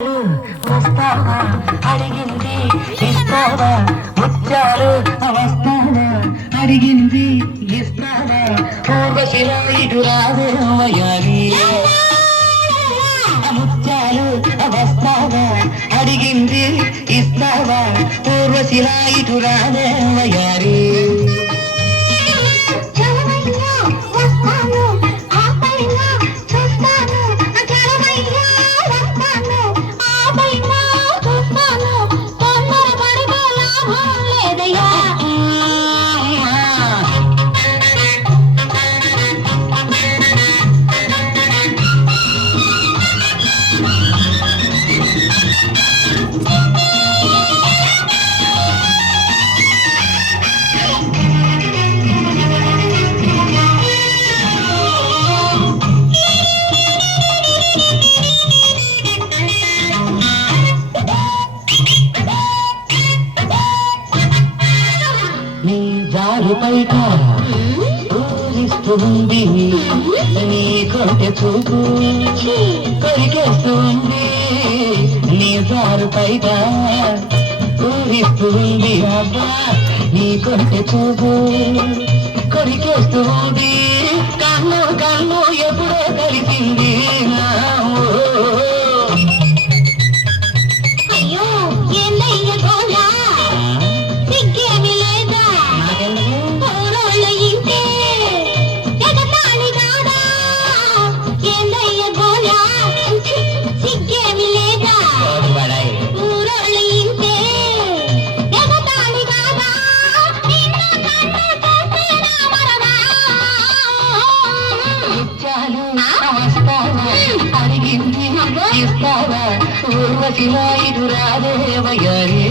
వస్తావా అడిగింది ఇస్తావా ముత్యాలు వస్తావా అడిగింది ఇస్తావా పూర్వశిలా ఇటు రావేమయాలి ముత్యాలు వస్తావా అడిగింది ఇస్తావా పూర్వశిలా ఇటు రావేమయాలి నీ జారు బయట ఊరిస్తుంది నీ కోటె చూపు కొరికేస్తుంది నీ జారు బయట ఊరిస్తుంది అబ్బా నీ కోటె చూపు కొరికేస్తుంది కన్ను కన్ను ఎప్పుడో కలిసింది అడిగింది ఇస్తావా ఊర్వశిలా ఇటు రాదేవయాలి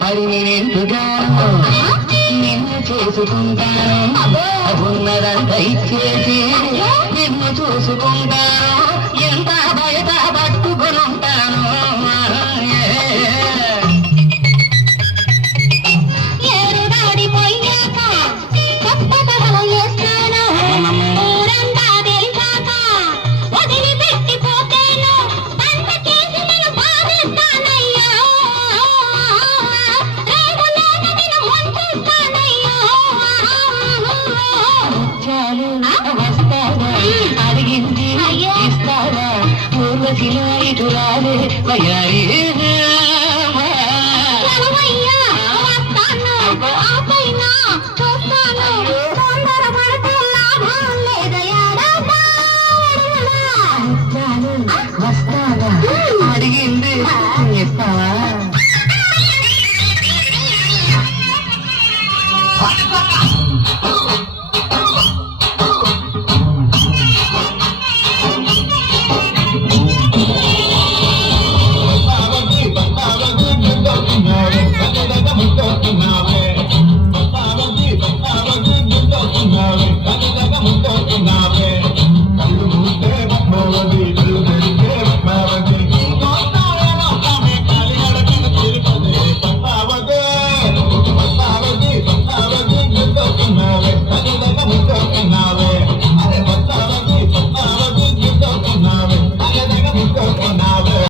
మరి నేనెందుగాను నిన్ను చేసుకుంటాను ఉన్నదంతా ఇచ్చేసి నిన్ను చూసుకుంటాను ఎంత బయట పట్టుకొని ఉంటాను అడిగింది ఇస్తావా పూర్వశిలా ఇటు రాలే వయారి వస్తావా అడిగింది ఇస్తావా